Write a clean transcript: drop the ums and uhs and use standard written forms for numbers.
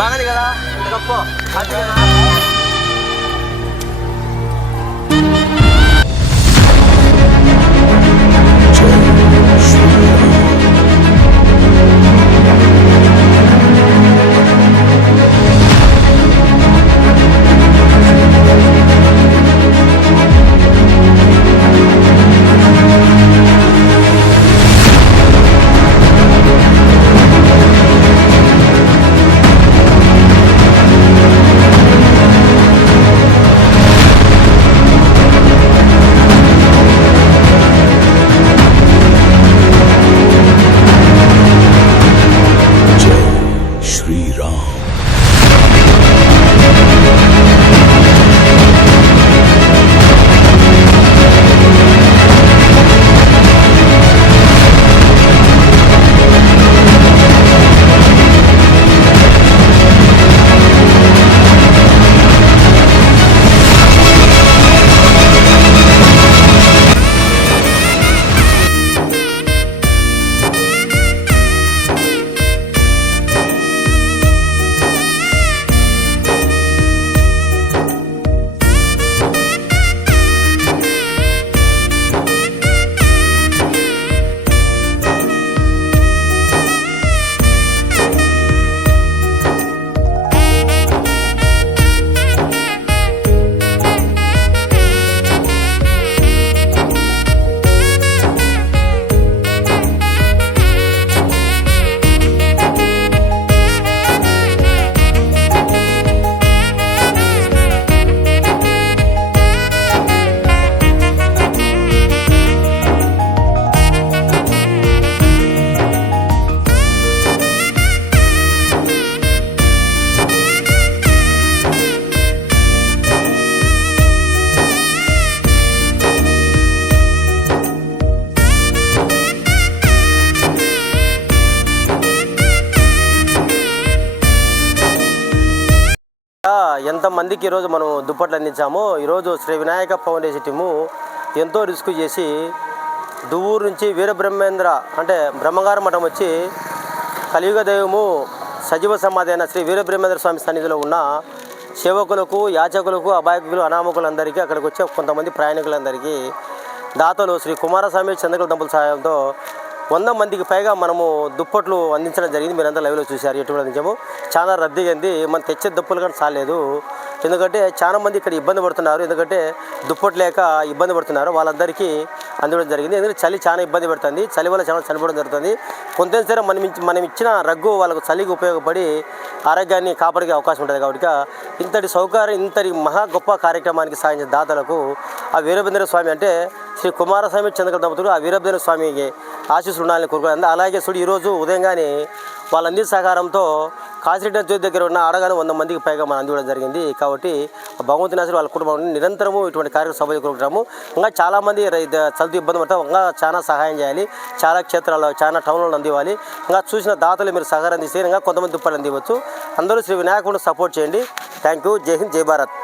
బాగానే కదా కప్పు ఎంతమందికి ఈరోజు మనం దుప్పట్లు అందించామో ఈరోజు శ్రీ వినాయక ఫౌండేషన్ టీము ఎంతో రిస్క్ చేసి దువ్వూరు నుంచి వీరబ్రహ్మేంద్ర అంటే బ్రహ్మగారి మఠం వచ్చి కలియుగ దైవము సజీవ సమాధి అయిన శ్రీ వీరబ్రహ్మేంద్ర స్వామి సన్నిధిలో ఉన్న సేవకులకు యాచకులకు అబాయకులు అనామకులందరికీ అక్కడికి వచ్చే కొంతమంది ప్రయాణికులందరికీ దాతలు శ్రీ కుమారస్వామి చంద్రకళ దంపతుల సహాయంతో 100 మందికి పైగా మనము దుప్పట్లు అందించడం జరిగింది. మీరంతా లైవ్లో చూశారు. ఎటువంటి అందించాము చాలా రద్దీగా ఉంది. మనం తెచ్చే దుప్పలు కానీ చాలేదు. ఎందుకంటే చాలా మంది ఇక్కడ ఇబ్బంది పడుతున్నారు. ఎందుకంటే దుప్పట్లు లేక ఇబ్బంది పడుతున్నారు. వాళ్ళందరికీ అందడం జరిగింది. ఎందుకంటే చలి చాలా ఇబ్బంది పెడుతుంది. చలి వల్ల చాలా చనిపోవడం జరుగుతుంది. కొంత సరే మనం ఇచ్చిన రగ్గు వాళ్ళకు చలికి ఉపయోగపడి ఆరోగ్యాన్ని కాపాడే అవకాశం ఉంటుంది. కాబట్టి ఇంతటి సౌకర్యం ఇంతటి మహా గొప్ప కార్యక్రమానికి సాగించిన దాతలకు ఆ వీరభద్ర స్వామి అంటే శ్రీ కుమారస్వామి చంద్రకళ దంపతులు ఆ వీరభద్ర స్వామికి ఆశీస్సులు ఉండాలని కోరుకుంటారు. అలాగే చూడు ఈరోజు ఉదయంగానే వాళ్ళందరి సహకారంతో కాశీరెడ్డి దగ్గర ఉన్న ఆడగానే 100 మందికి పైగా మనం అందివ్వడం జరిగింది. కాబట్టి భగవంతుని ఆశీర్వాదాలు వాళ్ళ కుటుంబం నిరంతరము ఇటువంటి కార్యక్రమం సభ కోరుకుంటాము. ఇంకా చాలామంది చదువు ఇబ్బంది పడతాం. ఇంకా చాలా సహాయం చేయాలి. చాలా క్షేత్రాల్లో చాలా టౌన్లలో అందివ్వాలి. ఇంకా చూసిన దాతలు మీరు సహకారం అందిస్తే ఇంకా కొంతమంది దుప్పలు అందివచ్చు. అందరూ శ్రీ వినాయకుడిని సపోర్ట్ చేయండి. Thank you. జై హింద్, జై భారత్.